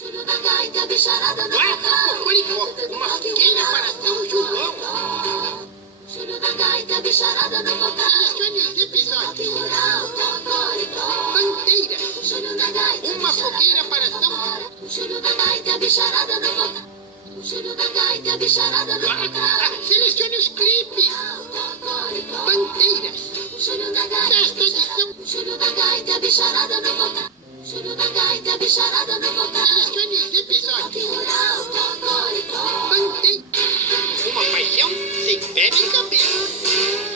Júlio da gaita, bicharada do Quarto Cocoricó, uma fogueira para São João. Júlio da gaita, bicharada do Selecione os episódios. rural, Cocoricó. Bandeira, Júlio da gaita, uma fogueira para São João. Júlio da gaita, bicharada do Júlio da gaita, bicharada do Selecione os clipes. Cocoricó. Bandeiras, Júlio da gaita, festa de São. Júlio da gaita, bicharada do Júlio da gaita, bicharada do Selecione os episódios. rural, Cocoricó. Bandeira, uma paixão sem pé nem cabelo.